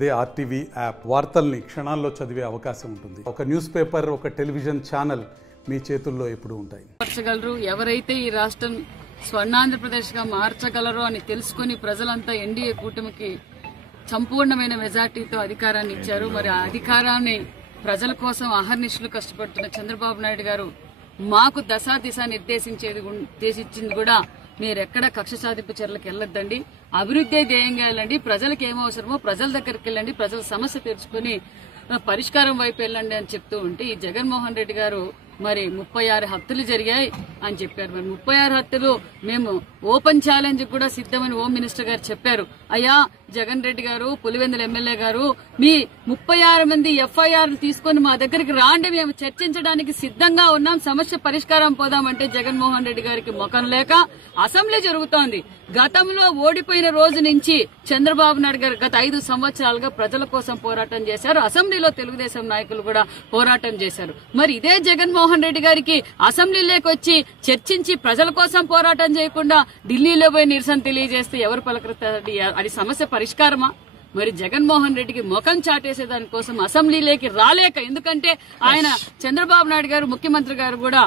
అదే RTV app వార్తల్ని క్షణాల్లో చదివే అవకాశం ఉంటుంది. ఒక న్యూస్ పేపర్, ఒక టెలివిజన్ ఛానల్ మీ చేతుల్లో ఎప్పుడూ ఉంటాయి. మార్చగలరు, ఎవరైతే ఈ రాష్ట్రం స్వర్ణాంధ్రప్రదేశ్ గా మార్చగలరో అని తెలుసుకుని ప్రజలంతా ఎన్డీఏ కూటమికి సంపూర్ణమైన మెజార్టీతో అధికారాన్ని ఇచ్చారు. మరి ఆ అధికారాన్ని ప్రజల కోసం అహర్నిశలు కష్టపడుతున్న చంద్రబాబు నాయుడు గారు మాకు దశా దిశ నిర్దేశించింది కూడా మీరెక్కడ కక్ష సాధింపు చర్యలకు వెళ్లొద్దండి, అభివృద్ధి ధ్యేయంగా వెళ్ళండి, ప్రజలకు ఏమవసరమో ప్రజల దగ్గరికి వెళ్ళండి, ప్రజల సమస్య తెలుసుకుని పరిష్కారం వైపు వెళ్ళండి అని చెప్తూ ఉంటే ఈ జగన్మోహన్ రెడ్డి గారు మరి 36 హత్యలు జరిగాయి అని చెప్పారు. మరి 36 హత్యలు మేము ఓపెన్ ఛాలెంజ్ కూడా సిద్ధమని హోమ్ మినిస్టర్ గారు చెప్పారు. అయ్యా జగన్ రెడ్డి గారు, పులివెందుల ఎమ్మెల్యే గారు, మీ 36 మంది ఎఫ్ఐఆర్లు తీసుకుని మా దగ్గరికి రాండి, మేము చర్చించడానికి సిద్ధంగా ఉన్నాం, సమస్య పరిష్కారం పోదామంటే జగన్మోహన్ రెడ్డి గారికి ముఖం లేక అసెంబ్లీ జరుగుతోంది. గతంలో ఓడిపోయిన రోజు నుంచి చంద్రబాబు నాయుడు గారు గత 5 సంవత్సరాలుగా ప్రజల కోసం పోరాటం చేశారు. అసెంబ్లీలో తెలుగుదేశం నాయకులు కూడా పోరాటం చేశారు. మరి ఇదే జగన్మోహన్ రెడ్డి గారికి అసెంబ్లీలోకి వచ్చి చర్చించి ప్రజల కోసం పోరాటం చేయకుండా ఢిల్లీలో పోయి నిరసన తెలియజేస్తే ఎవరు పలకరుతారు? అది సమస్య పరిష్కారమా? మరి జగన్మోహన్ రెడ్డికి ముఖం చాటేసే దానికోసం అసెంబ్లీలోకి రాలేక, ఎందుకంటే ఆయన చంద్రబాబు నాయుడు గారు ముఖ్యమంత్రి గారు కూడా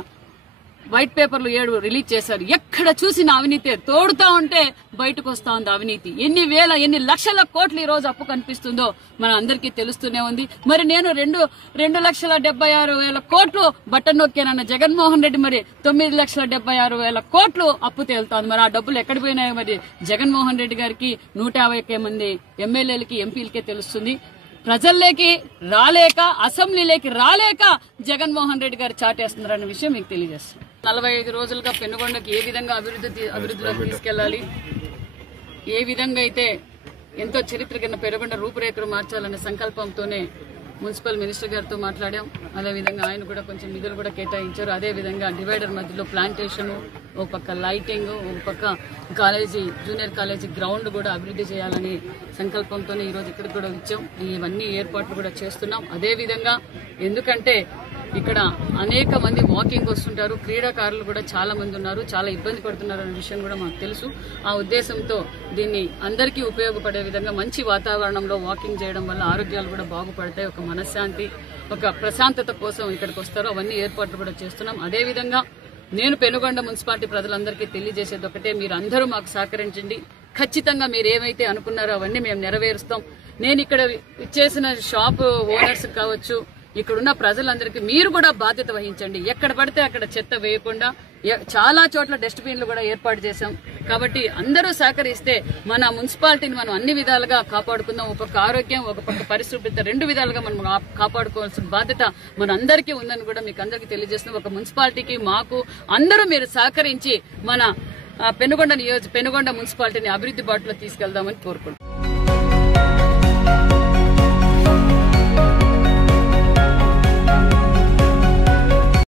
వైట్ పేపర్లు 7 రిలీజ్ చేశారు. ఎక్కడ చూసిన అవినీతి తోడుతా ఉంటే బయటకు వస్తా ఉంది అవినీతి. ఎన్ని లక్షల కోట్లు ఈ రోజు అప్పు కనిపిస్తుందో మన అందరికీ తెలుస్తూనే ఉంది. మరి నేను 2,76,000 కోట్లు బట్టన్ నొక్కానన్న జగన్మోహన్ రెడ్డి మరి 9,76,000 కోట్లు అప్పు తేలుతోంది. మరి ఆ డబ్బులు ఎక్కడ పోయినాయో మరి జగన్మోహన్ రెడ్డి గారికి 150 మంది ఎమ్మెల్యేలకి, ఎంపీలకే తెలుస్తుంది. ప్రజల్లోకి రాలేక, అసెంబ్లీలోకి రాలేక జగన్మోహన్ రెడ్డి గారు చాటేస్తున్నారన్న విషయం మీకు తెలియజేస్తుంది. 45 రోజులుగా పెనుగొండకి ఏ విధంగా అభివృద్ధిలోకి తీసుకెళ్లాలి, ఏ విధంగా అయితే ఎంతో చరిత్ర కింద పెనుగొండ రూపురేఖలు మార్చాలనే సంకల్పంతోనే మున్సిపల్ మినిస్టర్ గారితో మాట్లాడాం. అదేవిధంగా ఆయన కూడా కొంచెం నిధులు కూడా కేటాయించారు. అదేవిధంగా డివైడర్ మధ్యలో ప్లాంటేషన్, ఒక పక్క లైటింగ్, ఒక పక్క జూనియర్ కాలేజీ గ్రౌండ్ కూడా అభివృద్ధి చేయాలని సంకల్పంతోనే ఈరోజు ఇక్కడికి కూడా వచ్చాం. ఇవన్నీ ఏర్పాట్లు కూడా చేస్తున్నాం. అదేవిధంగా ఎందుకంటే ఇక్కడ అనేక మంది వాకింగ్ వస్తుంటారు, క్రీడాకారులు కూడా చాలా మంది ఉన్నారు, చాలా ఇబ్బంది పడుతున్నారు అనే విషయం కూడా మాకు తెలుసు. ఆ ఉద్దేశంతో దీన్ని అందరికీ ఉపయోగపడే విధంగా మంచి వాతావరణంలో వాకింగ్ చేయడం వల్ల ఆరోగ్యాలు కూడా బాగుపడతాయి. ఒక మనశ్శాంతి, ఒక ప్రశాంతత కోసం ఇక్కడికి వస్తారు. అవన్నీ ఏర్పాట్లు కూడా చేస్తున్నాం. అదేవిధంగా నేను పెనుగొండ మున్సిపాలిటీ ప్రజలందరికీ తెలియజేసేది ఒకటే, మీరు అందరూ మాకు సహకరించండి. ఖచ్చితంగా మీరు ఏమైతే అనుకున్నారో అవన్నీ మేము నెరవేరుస్తాం. నేను ఇక్కడ ఇచ్చేసిన షాప్ ఓనర్స్ కావచ్చు, ఇక్కడున్న ప్రజలందరికీ మీరు కూడా బాధ్యత వహించండి. ఎక్కడ పడితే అక్కడ చెత్త వేయకుండా చాలా చోట్ల డస్ట్బిన్లు కూడా ఏర్పాటు చేశాం. కాబట్టి అందరూ సహకరిస్తే మన మున్సిపాలిటీని మనం అన్ని విధాలుగా కాపాడుకుందాం. ఒక పక్క ఆరోగ్యం, ఒక పక్క పరిశుభ్రత, 2 విధాలుగా మనం కాపాడుకోవాల్సిన బాధ్యత మన అందరికీ ఉందని కూడా మీకు అందరికీ తెలియజేస్తున్నాం. ఒక మున్సిపాలిటీకి మాకు అందరూ మీరు సహకరించి మన పెనుగొండ మున్సిపాలిటీని అభివృద్ధి బాటలో తీసుకెళ్దామని కోరుకుంటున్నాం.